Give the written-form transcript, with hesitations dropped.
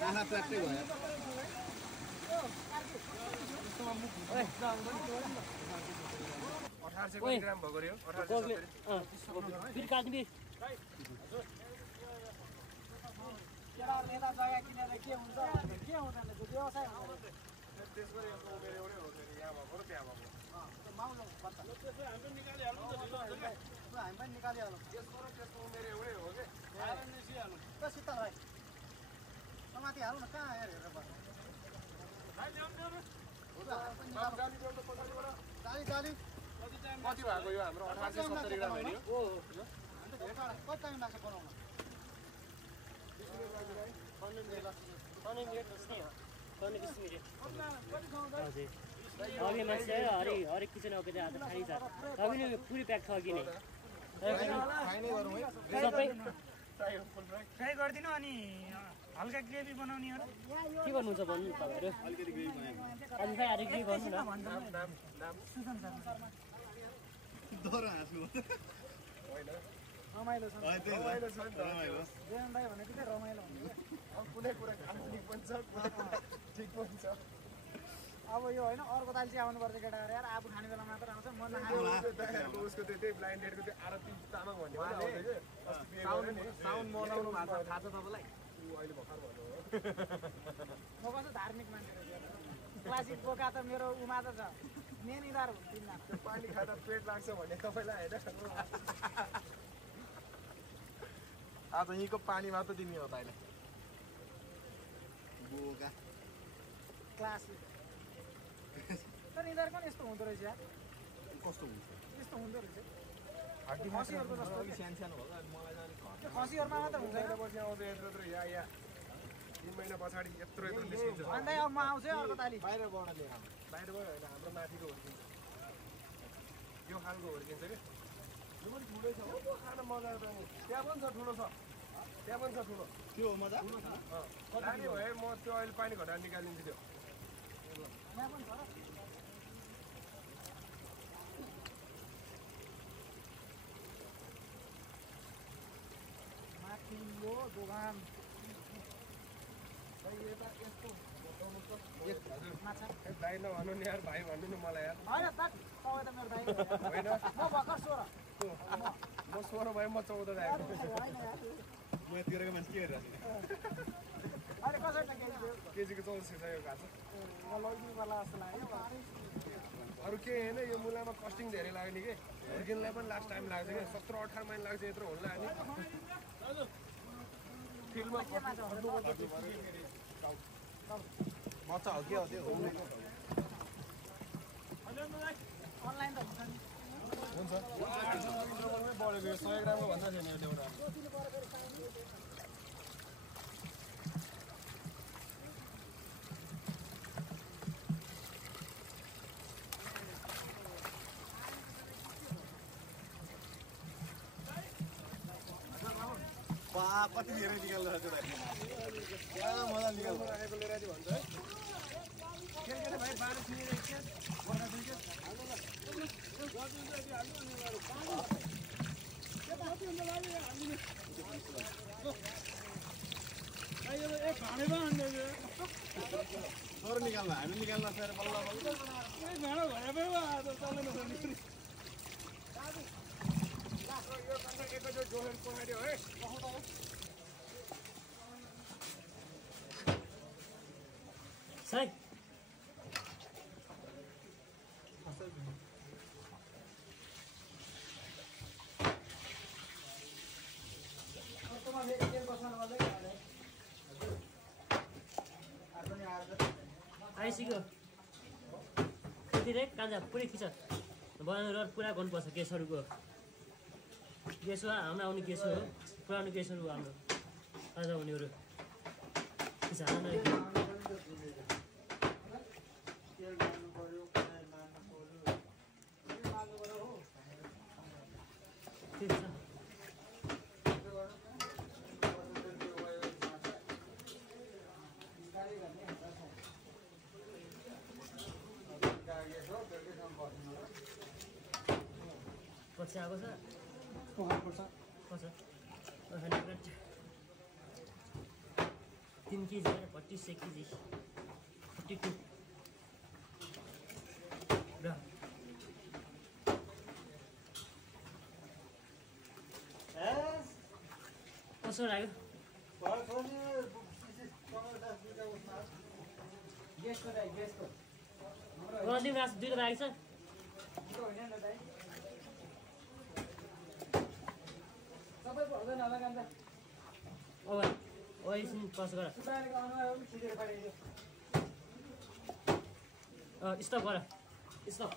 आहा plastic भयो 1800 ग्राम भएको रे 1870 फेरि काट्ने केटाहरु नेता जग्गा किनेर के हुन्छ के हुँदैन त्यो व्यवसाय हुन्छ त्यसको एउटा मेरो एउटै हो नि यहाँ भएको र त्यहाँ भएको माउलो बच्चा त्यसो हामी निकालिहाल्नु त हामी पनि निकालिहाल्नु त्यसको र त्यसको मेरो एउटै हो के आएर निस्किहाल्नु त शीतल भाइ समाति हाल्नु न कहाँ हेरेर बस्छ भाइ ल्याउनु न हो त जाली ल्याउनु पछाडिबाट जाली जाली कति भएको यो हाम्रो 1870 ग्राम हेर्यो हो अन्त धेरै टाढा कति टाइम लाग्छ बनाउन अघि मान्छे हरेक किचन अघि आज खाइन्छ तब नि पुरै प्याक छ अघि नै सबै फ्राई गरिदिनु अनि हल्का ग्रेभी बनाउने हो के गर्नुहुन्छ भन्नु तपाईँहरू अलिकति ग्रेभी बनाएको अनि फेरि अलिक के गर्नु न सुसन शर्मा दोहोरो हाँस्नु रमाइलो छ रमाइलो छ नि त जेन भाइ भनेको चाहिँ रमाइलो हुन्छ अब कुनै कुरा खानु पनि छ ठिक पनि छ अब यो होइन अर्को दाल चाहिँ आउनुपर्छ केटाहरू यार आफू खाने बेला मात्र आउँछ म नखाएको उसको त्यही ब्लाइन्डेडको त्यो आरती तामाङ भन्ने साउन्ड मनाउनु भएको थाहा छ तपाईँलाई अहिले भर्खर भन्नु हो म कस्तो धार्मिक मान्छे क्लासिक बोका त मेरो उमा त छ मेन यिनीहरू तिनजना त्यो पानी खाँदा पेट लाग्छ भन्ने तपाईँलाई होइन आज यहीँको पानी मात्र दिने हो त अहिले बोका क्लासिक तर यिनीहरू पनि यस्तो हुँदो रहेछ यार कस्तो हुन्छ यस्तो हुँदो रहेछ खसीहरूको जस्तो अलिक सानो सानो होला मलाई चाहिँ अलिक त्यो खसीहरूमा मात्र हुन्छ महिना पछि आउँछ यत्रो या 3 महिना पछाडि यत्रो निस्किन्छ अन्त अब म आउँछु है अर्को ताली बाहिरबाट लिएर आउनु बाहिरबाट होइन हाम्रो माथिको हुर्किन्छ यो खालको हुर्किन्छ कि यो पनि ठुलै छ हो खान मजा आउँछ नि त्यहाँ पनि छ ठुलो छ त्यहाँ पनि छ ठुलो त्यो हो मजा लाने भए म त्यो अहिले पानी घटाएर निकालिदिन्छु त्यो यहाँ पनि छ र माथिल्लो दोकान माछा दाइ नभन्नु नि यार भाइ भन्नु न मलाई यार होइन तपाईँ त मेरो दाइ होइन म भर्खर 16 म 16 भए म 14 दाइ होइन यार म यतिखेरको मान्छे के गरिरहेको अहिले कसरी त केजीको 1400 सय भएको छ म लगिदिनु पर्ला जस्तो लाग्यो अरू के होइन यो मुलामा कस्टिङ धेरै लाग्यो नि कि हुर्किनलाई पनि लास्ट टाइम लाग्छ क्या 17-18 महिना लाग्छ यत्रो होला नि फिल्डमा मजा हो के हो त्यो अनलाइन त हुन्छ नि हुन्छ बढेको 100 ग्रामको भन्दा छैन यो ल्याउनु कति धेरै निकाल्दो रहेछ क्या मजा निकाल्दो राखेको लिएर आदि भन्छ है के भाइ 12 छिनेर एकखेप बर्खा दुईखेप सर निकाल्नु हामी निकाल्न सर बल्ल यो कन्ट्रा एकैचोटि जोहेर पगाड्यो है साइ आइसक्यो त्यति काजा पुरै खिच बनाएर पुरा गर्नुपर्छ केसहरूको गेसो हाम्रो आउने गेसो हो पुरानो गेसहरू हो हाम्रो आज हुनेहरू पछि आएको छ पोखरपर्छ कसो 3 केजी 32 केजी 42 र कसो लाग्यो गेस्टको दाइ गेस्टको गन्दी मासु दुईटा राखेको छ त्यो होइन नि दाइ सबैको हुँदैन होला गान्दा अब एकछिन पस गर सुब्रानीको अनुहार पनि छिटेर पठाइदियो स्टप गर स्टप